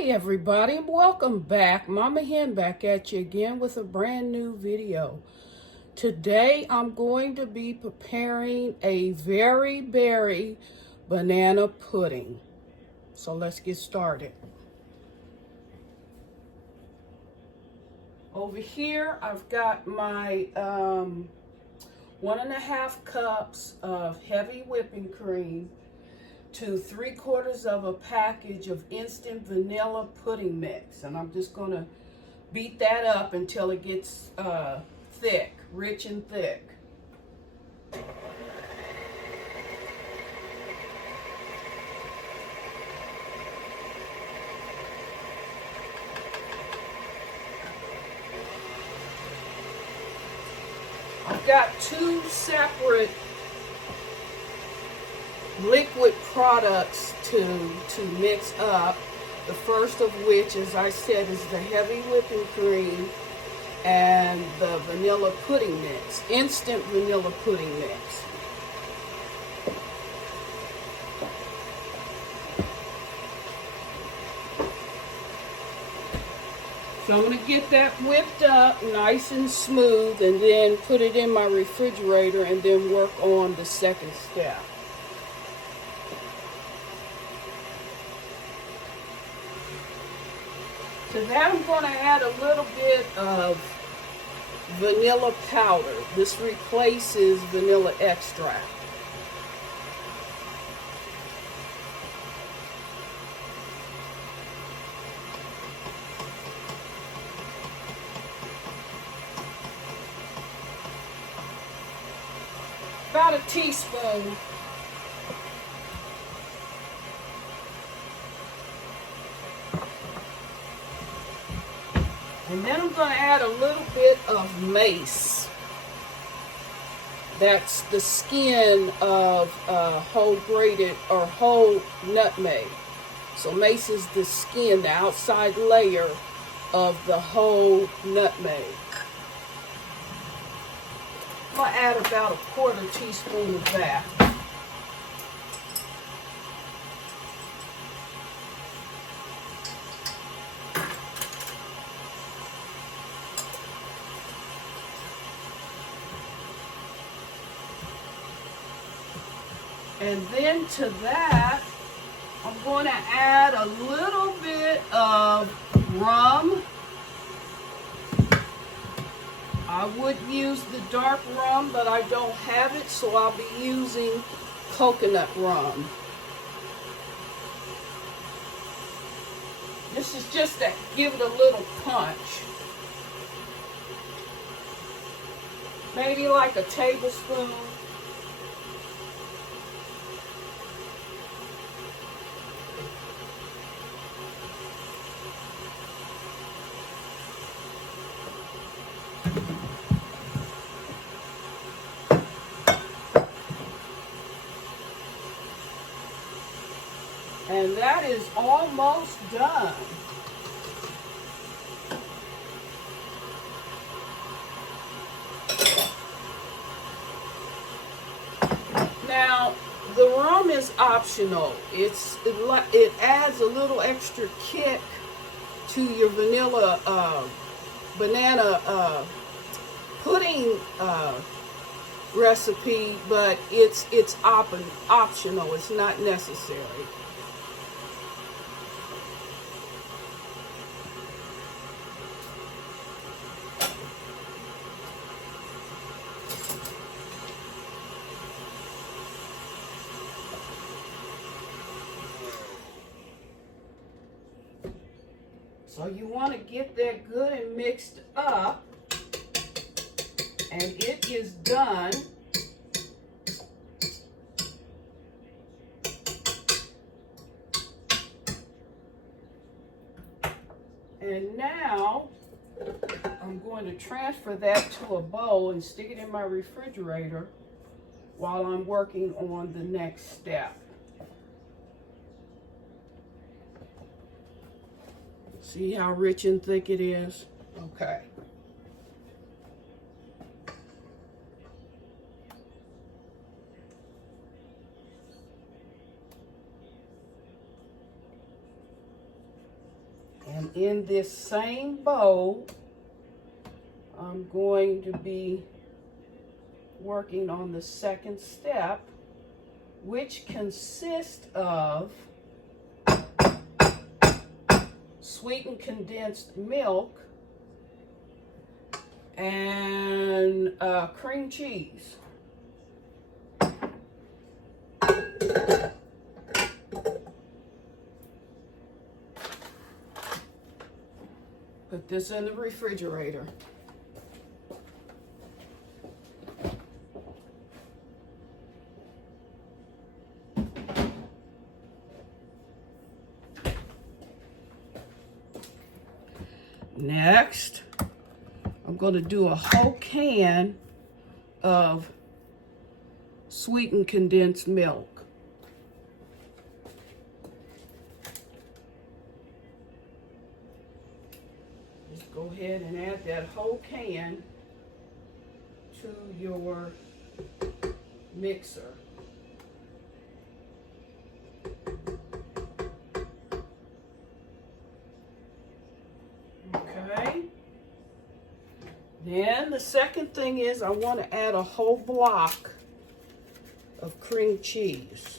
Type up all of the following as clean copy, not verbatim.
Hi everybody, welcome back. Mama Hen back at you again with a brand new video. Today I'm going to be preparing a very berry banana pudding. So let's get started. Over here I've got my 1.5 cups of heavy whipping cream to 3/4 of a package of instant vanilla pudding mix, and I'm just going to beat that up until it gets thick, rich and thick. I've got two separate liquid products to mix up. The first of which, as I said, is the heavy whipping cream and the vanilla pudding mix, instant vanilla pudding mix. So I'm going to get that whipped up nice and smooth and then put it in my refrigerator and then work on the second step. To that I'm going to add a little bit of vanilla powder. This replaces vanilla extract. About a teaspoon. And then I'm going to add a little bit of mace. That's the skin of whole grated or whole nutmeg. So mace is the skin, the outside layer of the whole nutmeg. I'm going to add about a 1/4 teaspoon of that. And then to that, I'm going to add a little bit of rum. I would use the dark rum, but I don't have it, so I'll be using coconut rum. This is just to give it a little punch. Maybe like a tablespoon. And that is almost done. Now, the rum is optional. It adds a little extra kick to your vanilla banana pudding recipe, but it's optional. It's not necessary. So you want to get that good and mixed up, and it is done. And now I'm going to transfer that to a bowl and stick it in my refrigerator while I'm working on the next step. See how rich and thick it is? Okay. in this same bowl, I'm going to be working on the second step, which consists of sweetened condensed milk and cream cheese. Put this in the refrigerator. Next, I'm going to do a whole can of sweetened condensed milk. Just go ahead and add that whole can to your mixer. Okay. Then the second thing is I want to add a whole block of cream cheese.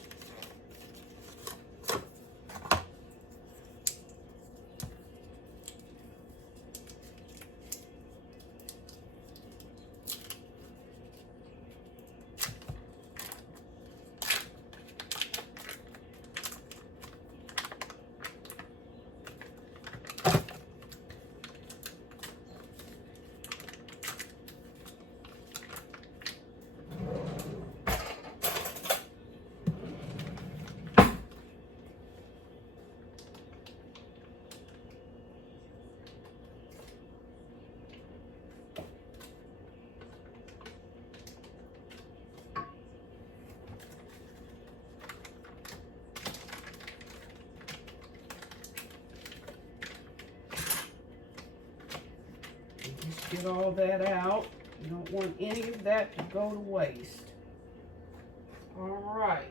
Get all that out. You don't want any of that to go to waste. All right.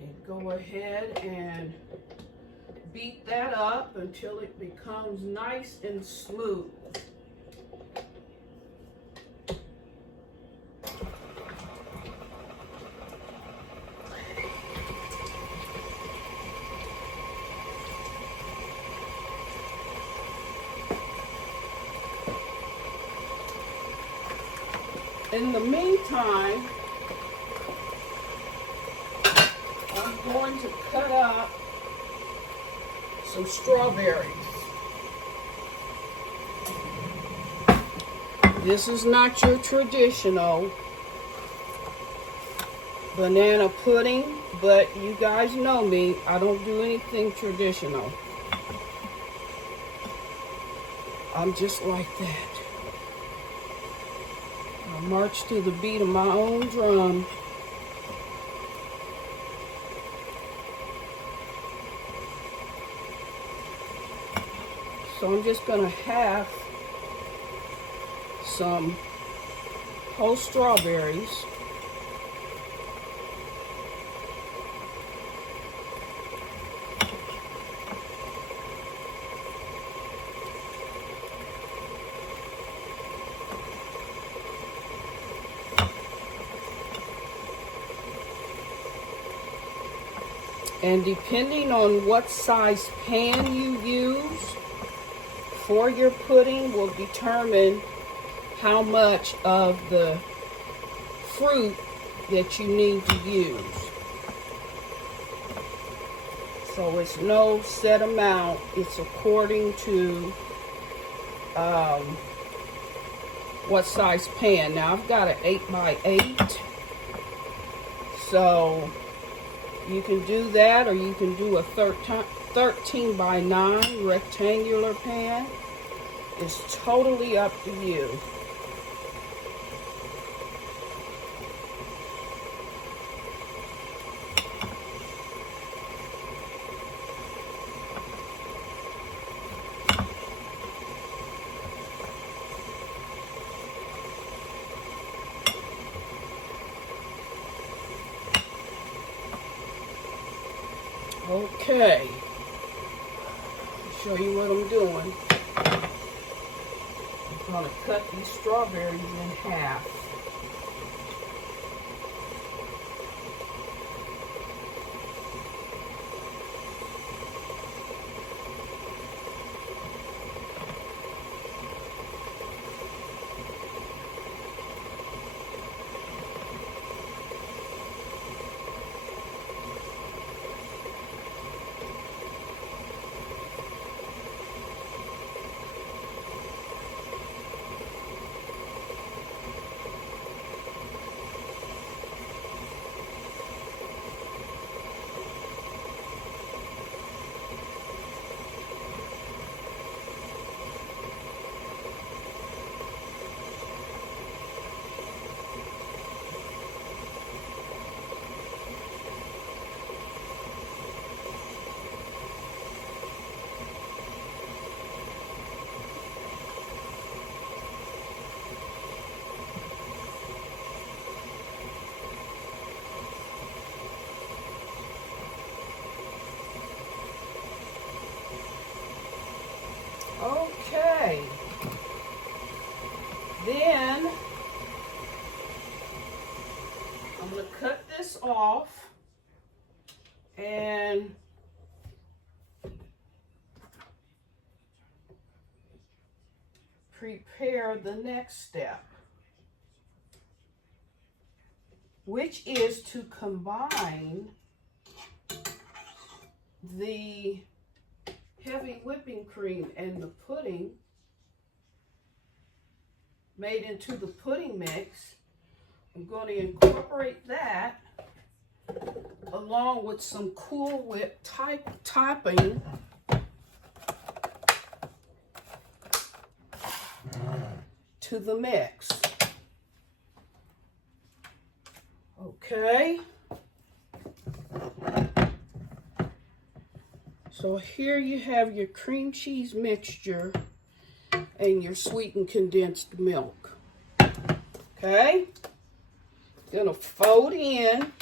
And go ahead and beat that up until it becomes nice and smooth. In the meantime, I'm going to cut up some strawberries. This is not your traditional banana pudding, but you guys know me, I don't do anything traditional. I'm just like that. I march to the beat of my own drum. So I'm just going to have some whole strawberries. And depending on what size pan you use for your pudding will determine how much of the fruit that you need to use. So it's no set amount, it's according to what size pan. Now I've got an 8x8, so you can do that, or you can do a 13x9 rectangular pan. It's totally up to you. Okay, show you what I'm doing. I'm gonna cut these strawberries in half. Okay, then I'm going to cut this off and prepare the next step, which is to combine the heavy whipping cream and the pudding made into the pudding mix. I'm going to incorporate that along with some Cool Whip topping to the mix. Okay. So here you have your cream cheese mixture and your sweetened condensed milk. Okay? Gonna fold in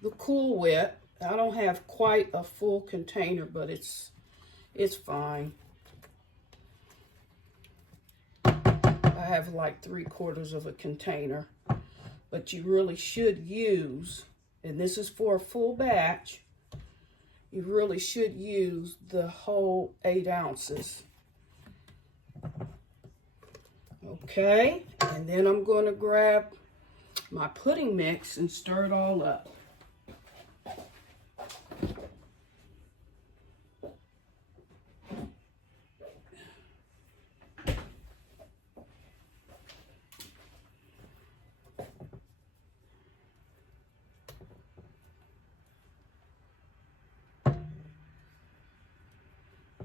the Cool Whip. I don't have quite a full container, but it's fine. I have like 3/4 of a container, but you really should use, and this is for a full batch, you really should use the whole 8 ounces. Okay, and then I'm going to grab my pudding mix and stir it all up.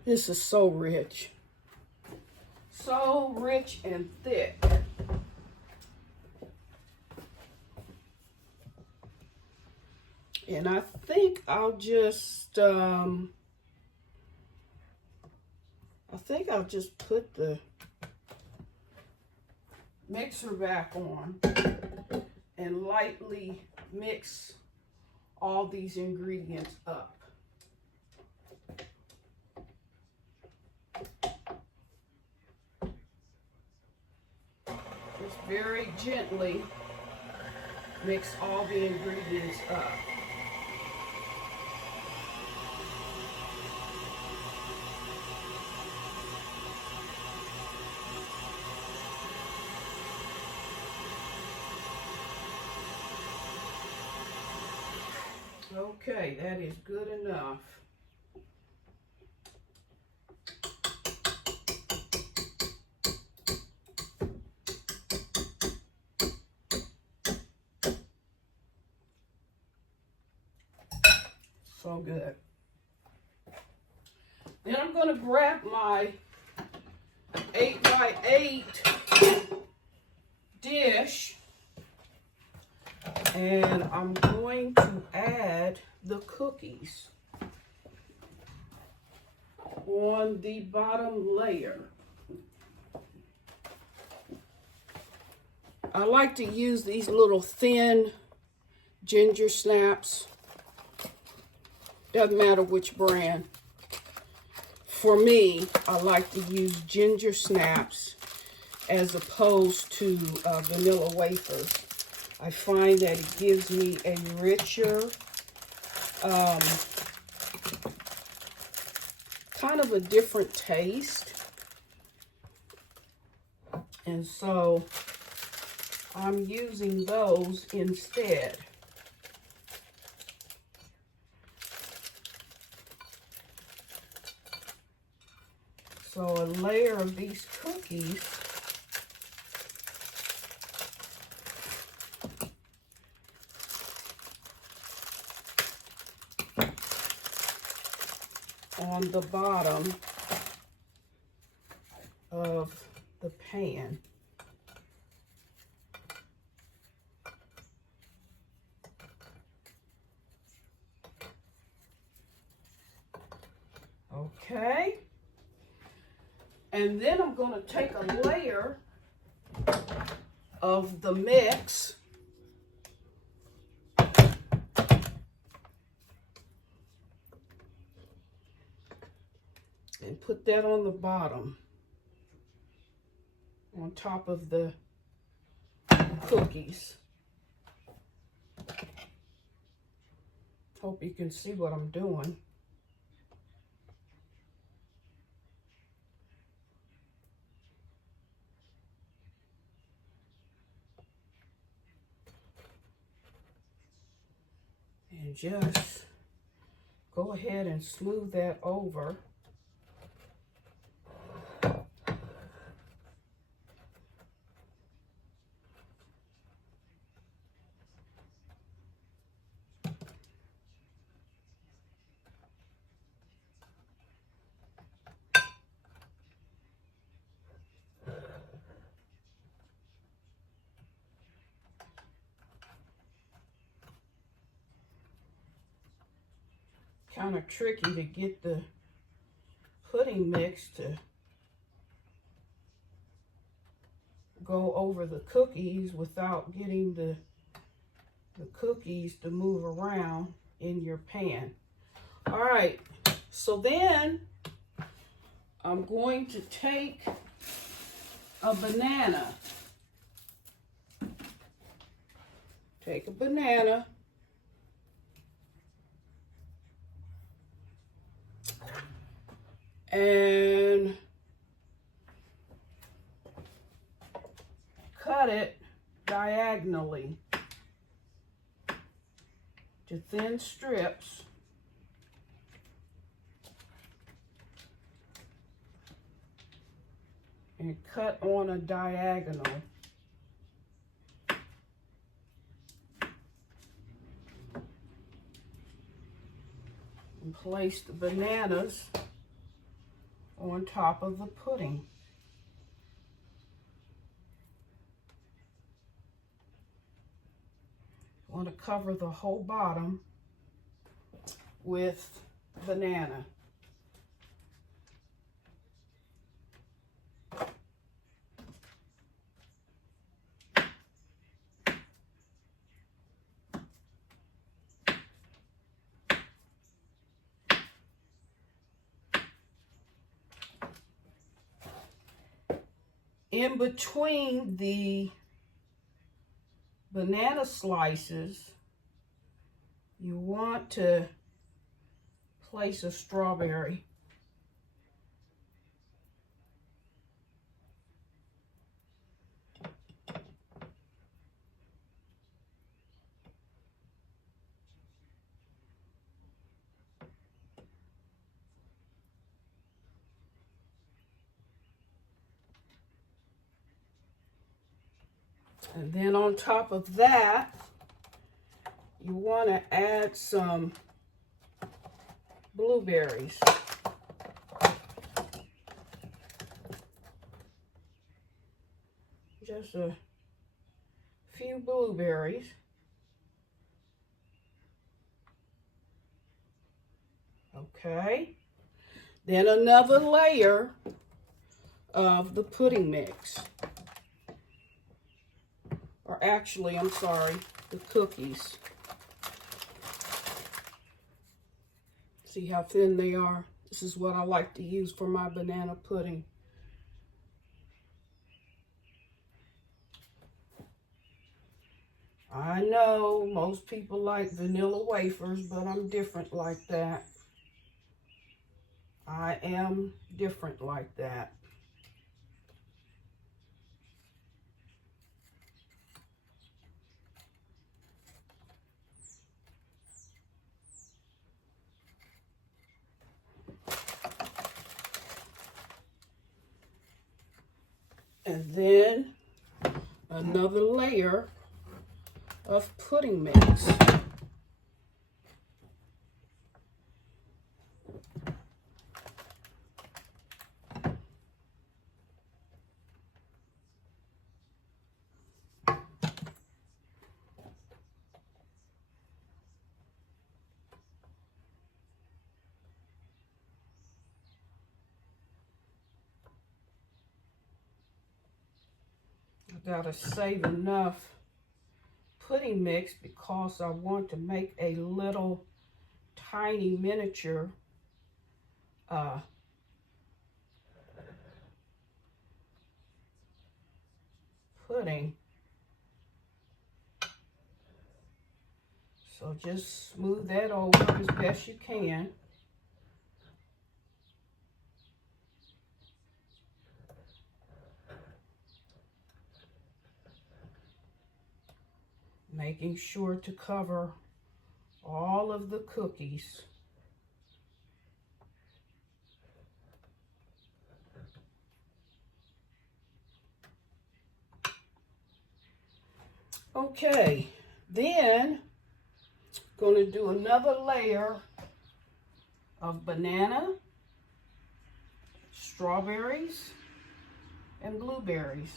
This is so rich and thick. And I think I'll just put the mixer back on and lightly mix all these ingredients up. Just very gently mix all the ingredients up. Okay, that is good enough. So good. Then I'm going to grab my 8x8 dish, and I'm going to add the cookies on the bottom layer. I like to use these little thin ginger snaps. Doesn't matter which brand. For me, I like to use ginger snaps as opposed to vanilla wafers. I find that it gives me a richer, kind of a different taste. And so I'm using those instead. So a layer of these cookies on the bottom of the pan. Okay. And then I'm going to take a layer of the mix and put that on the bottom, on top of the cookies. Hope you can see what I'm doing. And just go ahead and smooth that over. Kind of tricky to get the pudding mix to go over the cookies without getting the cookies to move around in your pan. All right, so then I'm going to take a banana. Take a banana. And cut it diagonally to thin strips. And cut on a diagonal. And place the bananas on top of the pudding. I want to cover the whole bottom with banana. In between the banana slices, you want to place a strawberry. And then on top of that, you want to add some blueberries. Just a few blueberries. Okay. Then another layer of the pudding mix. Or actually, I'm sorry, the cookies. See how thin they are? This is what I like to use for my banana pudding. I know most people like vanilla wafers, but I'm different like that. I am different like that. And then another layer of pudding mix. I gotta save enough pudding mix because I want to make a little tiny miniature pudding. So just smooth that over as best you can. Making sure to cover all of the cookies. Okay, then going to do another layer of banana, strawberries, and blueberries.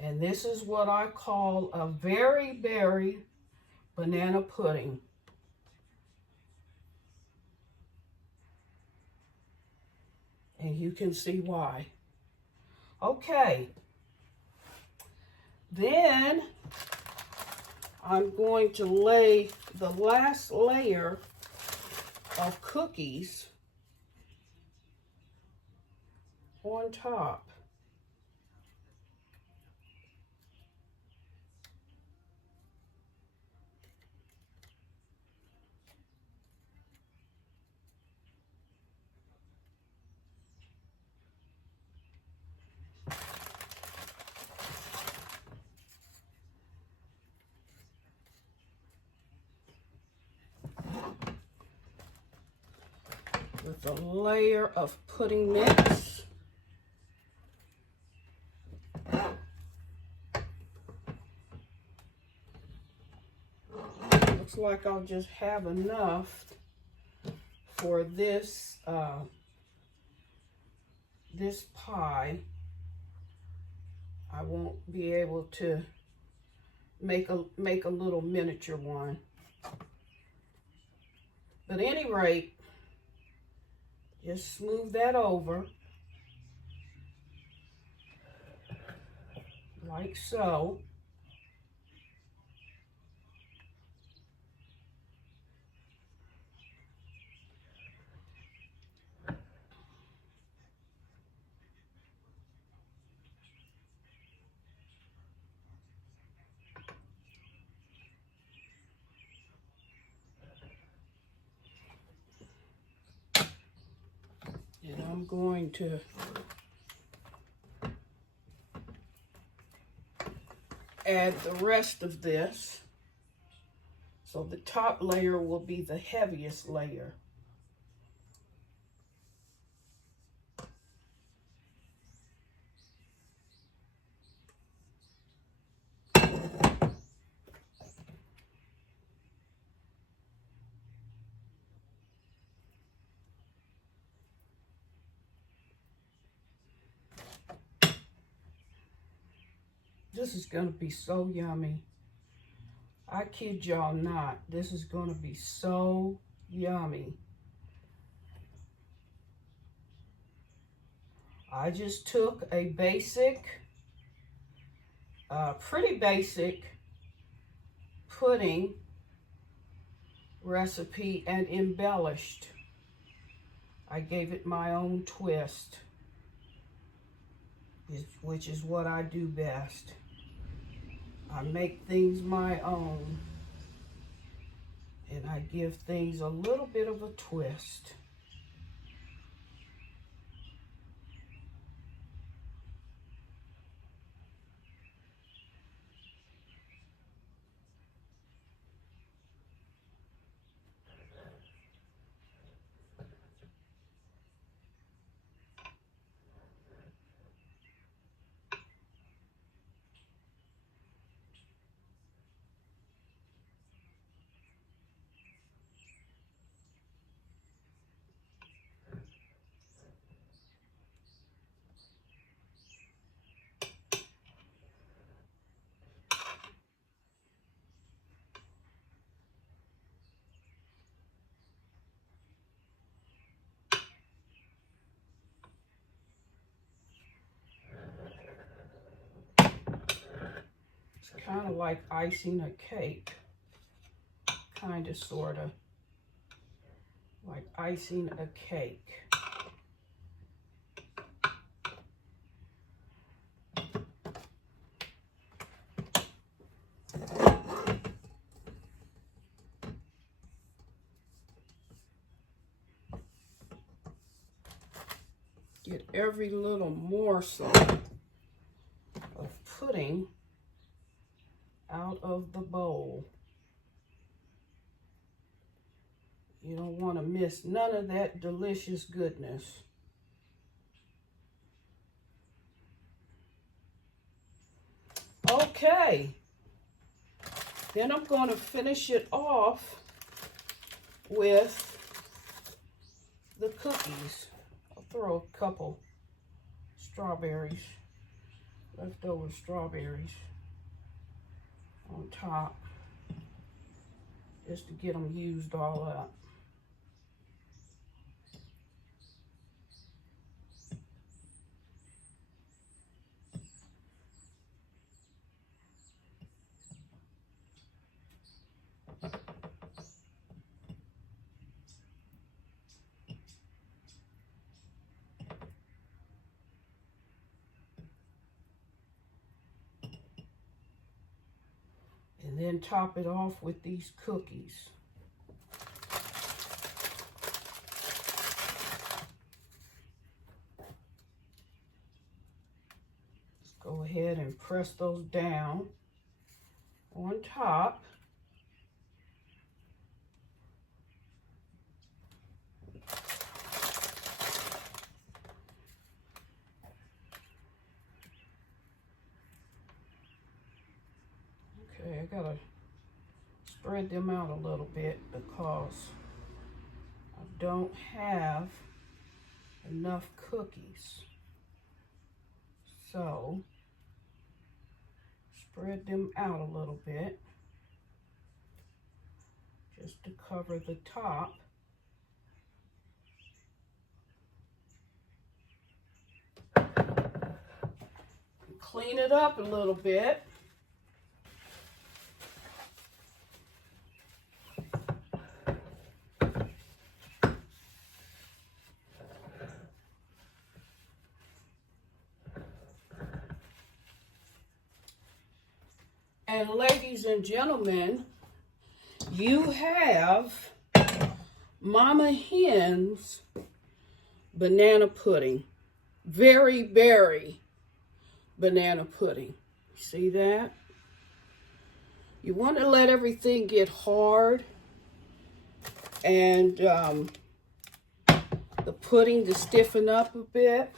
And this is what I call a very berry banana pudding. And you can see why. Okay. Then I'm going to lay the last layer of cookies on top. With a layer of pudding mix. Looks like I'll just have enough for this this pie. I won't be able to make a little miniature one. But at any rate, just smooth that over like so. And I'm going to add the rest of this. So the top layer will be the heaviest layer. This is going to be so yummy. I kid y'all not. This is going to be so yummy. I just took a basic, pretty basic pudding recipe and embellished. I gave it my own twist, which is what I do best. I make things my own, and I give things a little bit of a twist. It's kind of like icing a cake. Kind of, sort of. Like icing a cake. Get every little morsel of pudding out of the bowl. You don't want to miss none of that delicious goodness. Okay, then I'm going to finish it off with the cookies. I'll throw a couple strawberries, leftover strawberries, on top, just to get them used all up. And then top it off with these cookies. Just go ahead and press those down on top. Okay, I gotta spread them out a little bit because I don't have enough cookies. So, spread them out a little bit just to cover the top. Clean it up a little bit. And ladies and gentlemen, you have Mama Hen's banana pudding. Very berry banana pudding. See that? You want to let everything get hard and the pudding to stiffen up a bit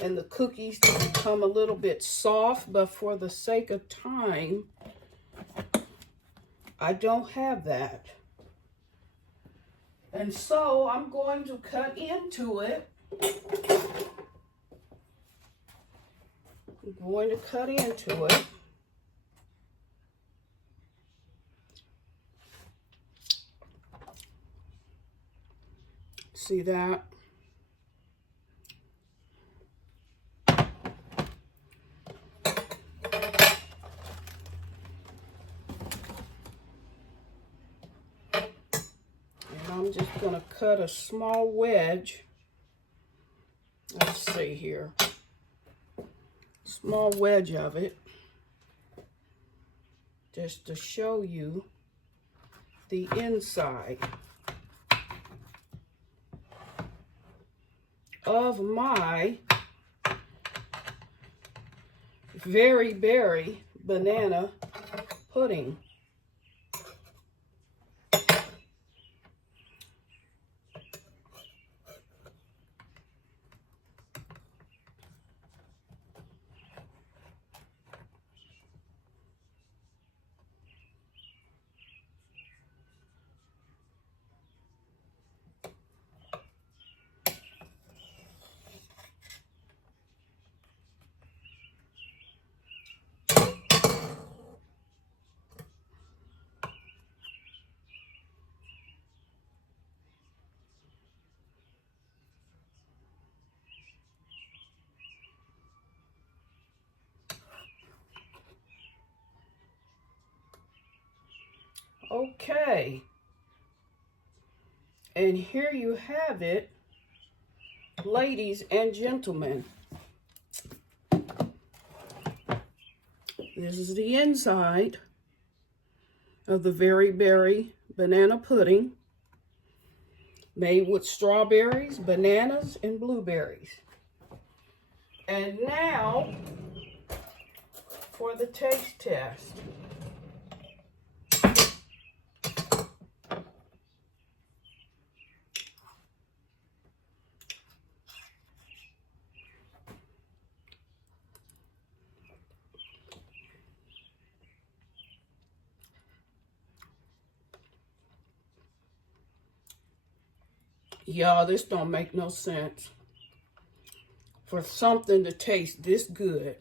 and the cookies to become a little bit soft, but for the sake of time, I don't have that. And so I'm going to cut into it I'm going to cut into it. See that? I'm just going to cut a small wedge. Let's see here. Small wedge of it. Just to show you the inside of my Very Berry banana pudding. Okay, and here you have it, ladies and gentlemen. This is the inside of the Very Berry banana pudding, made with strawberries, bananas, and blueberries. And now for the taste test. Y'all, this don't make no sense for something to taste this good.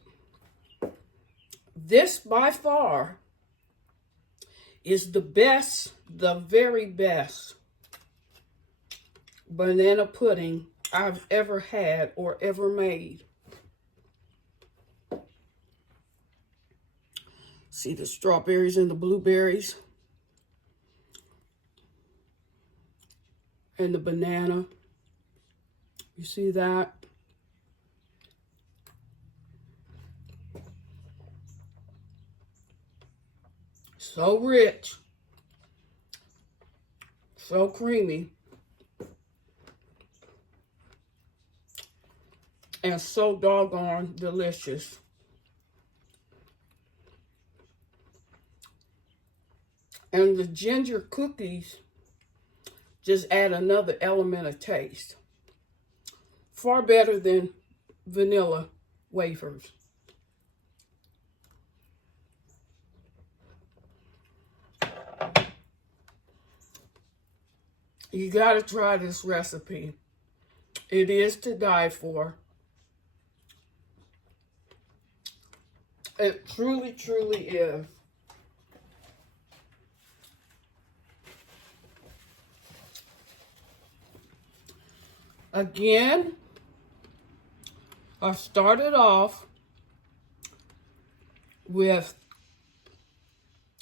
This, by far, is the best, the very best banana pudding I've ever had or ever made. See the strawberries and the blueberries? And the banana. You see that? So rich. So creamy. And so doggone delicious. And the ginger cookies just add another element of taste. Far better than vanilla wafers. You gotta try this recipe. It is to die for. It truly, truly is. Again, I started off with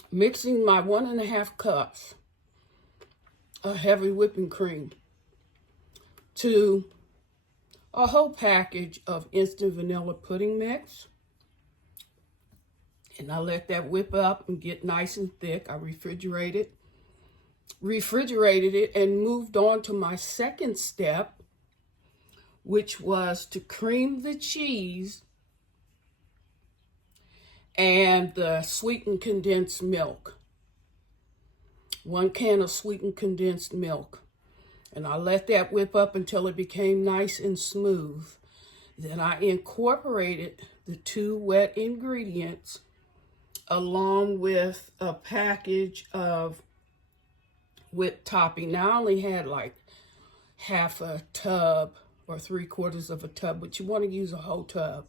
mixing my 1.5 cups of heavy whipping cream to a whole package of instant vanilla pudding mix. And I let that whip up and get nice and thick. I refrigerated it and moved on to my second step, which was to cream the cheese and the sweetened condensed milk. 1 can of sweetened condensed milk. And I let that whip up until it became nice and smooth. Then I incorporated the 2 wet ingredients along with a package of whipped topping. Now I only had like half a tub or 3/4 of a tub, but you want to use a whole tub.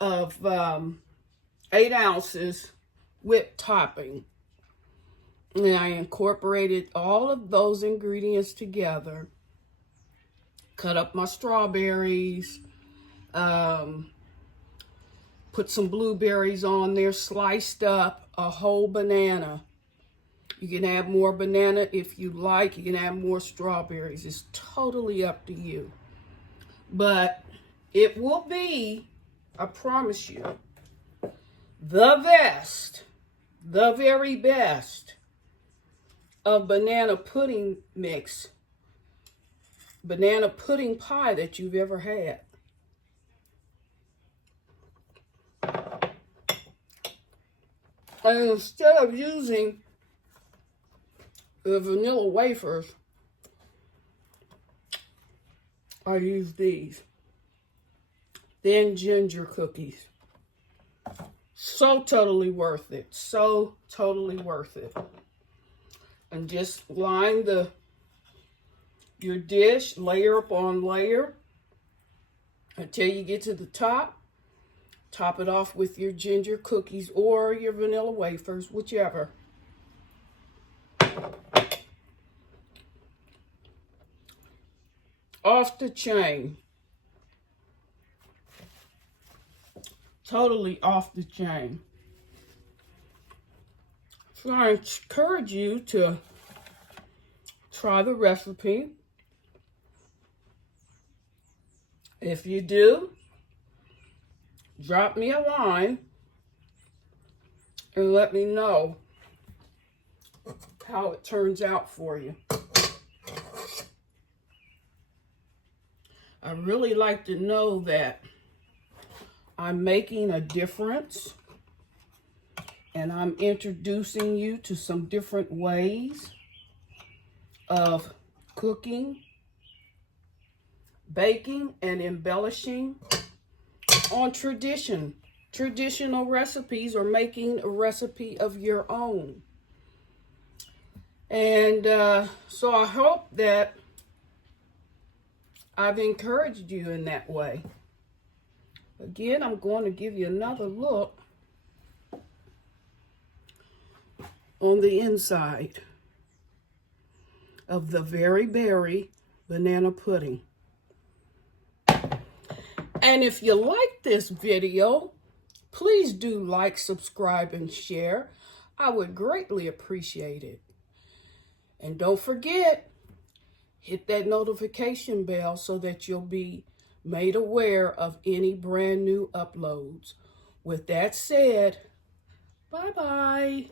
of 8 ounces whipped topping. And I incorporated all of those ingredients together. Cut up my strawberries, put some blueberries on there, sliced up a whole banana. You can add more banana if you like. You can add more strawberries. It's totally up to you. But it will be, I promise you, the best, the very best of banana pudding mix, banana pudding pie that you've ever had. And instead of using the vanilla wafers, I use these thin ginger cookies. So totally worth it. So totally worth it. And just line your dish layer upon layer until you get to the top. Top it off with your ginger cookies or your vanilla wafers, whichever. Off the chain. Totally off the chain. So I encourage you to try the recipe. If you do, drop me a line and let me know how it turns out for you. I really like to know that I'm making a difference and I'm introducing you to some different ways of cooking, baking, and embellishing on traditional recipes, or making a recipe of your own. And so I hope that I've encouraged you in that way. Again, I'm going to give you another look on the inside of the Very Berry banana pudding. And if you like this video, please do like, subscribe, and share. I would greatly appreciate it. And don't forget, hit that notification bell so that you'll be made aware of any brand new uploads. With that said, bye-bye.